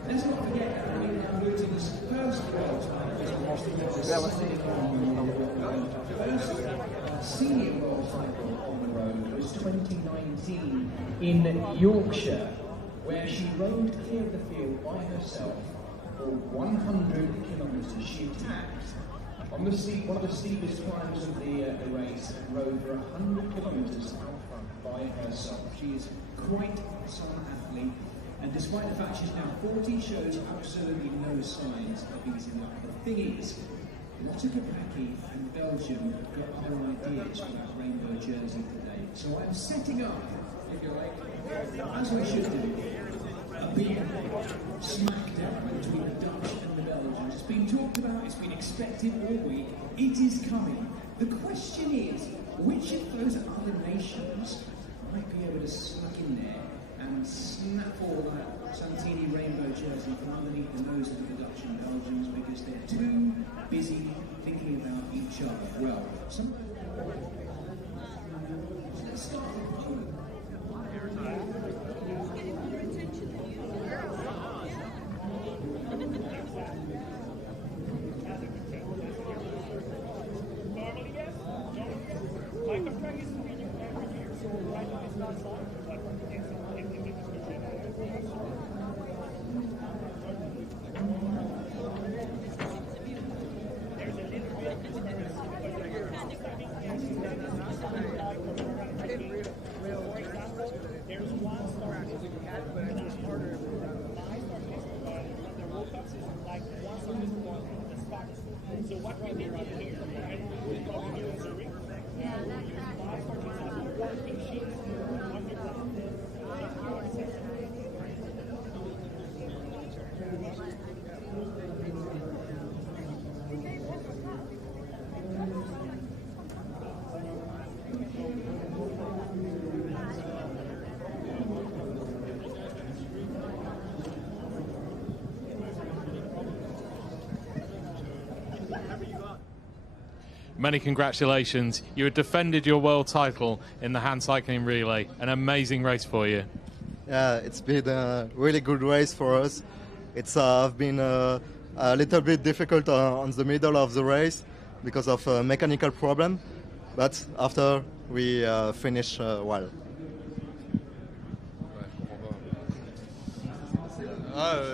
Let's not forget that Newton's first senior world title on the road was 2019 in Yorkshire, where she rode clear of the field by herself for 100 kilometres. She attacked on the one of the steepest climbs of the race and rode for 100 kilometres out front by herself. She is quite some athlete. And despite the fact she's now 40, shows absolutely no signs of easing up. The thing is, Lotte Kopecky and Belgium have got other ideas for that rainbow jersey today. So I'm setting up, if you like, as we should do, a big smackdown between the Dutch and the Belgians. It's been talked about, it's been expected all week, it is coming. The question is, which of those other nations might be able to sneak in there and snap all that Santini rainbow jersey from underneath the nose of the Dutch and Belgians, because they're too busy thinking about each other. Well, let's start with Poland. So what we did here, Many congratulations. You had defended your world title in the hand cycling relay. An amazing race for you. Yeah, it's been a really good race for us. It's been a little bit difficult on the middle of the race because of a mechanical problem, but after we finished well.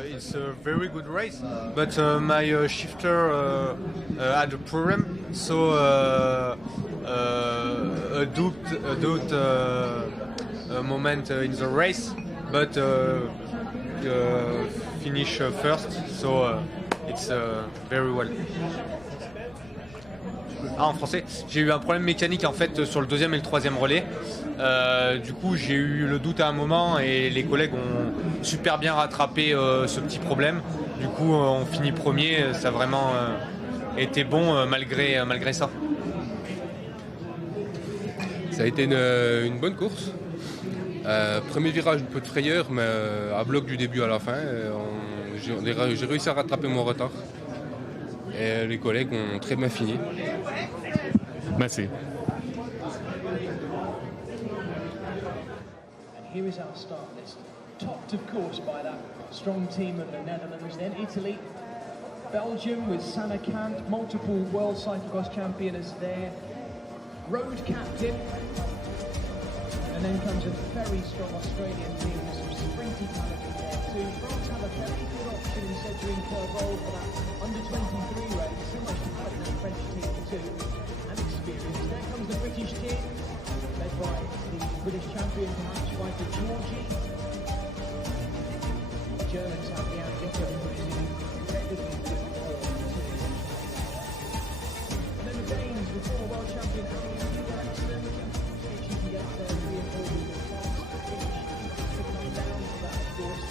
It's a very good race, but my shifter had a problem, so a doubt moment in the race, but finish first, so it's very well. en français. J'ai eu un problème mécanique en fait sur le deuxième et le troisième relais. Du coup, j'ai eu le doute à un moment et les collègues ont super bien rattrapé ce petit problème. Du coup, on finit premier. Ça a vraiment été bon malgré ça. Ça a été une bonne course. Premier virage, un peu de frayeur, mais à bloc du début à la fin. J'ai réussi à rattraper mon retard. Et les collègues ont très bien fini. Merci. Here is our start list, topped of course by that strong team of the Netherlands, then Italy, Belgium with Sanne Kant, multiple world cyclocross champion as their road captain, and then comes a very strong Australian team with some sprinty talent in there too. France have a very good option in Cedric Kervol for that under-23 race, so much talent in that French team too, and experience. There comes the British team, led by the British champion, perhaps Michael Georgie. The Germans have the Andica, who is in incredibly good form. And then the Danes, the former world champion, Andy Jackson. If she can get there, reinforcing the France finish to come down to that, of course.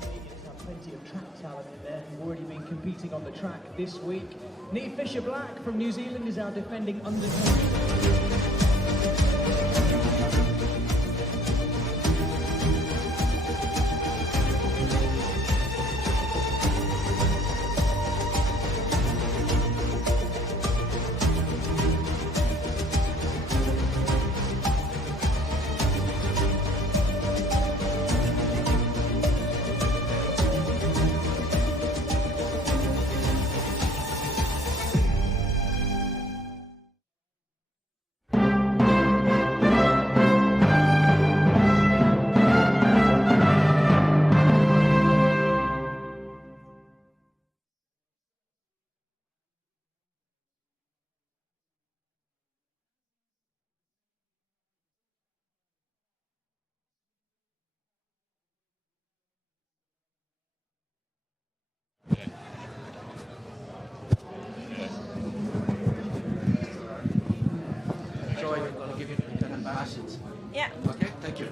Canadians have plenty of track talent in there, who've already been competing on the track this week. Neve Fisher-Black from New Zealand is our defending under 20. Joy, I'm going to give you an ambassador. Yeah. Okay, thank you.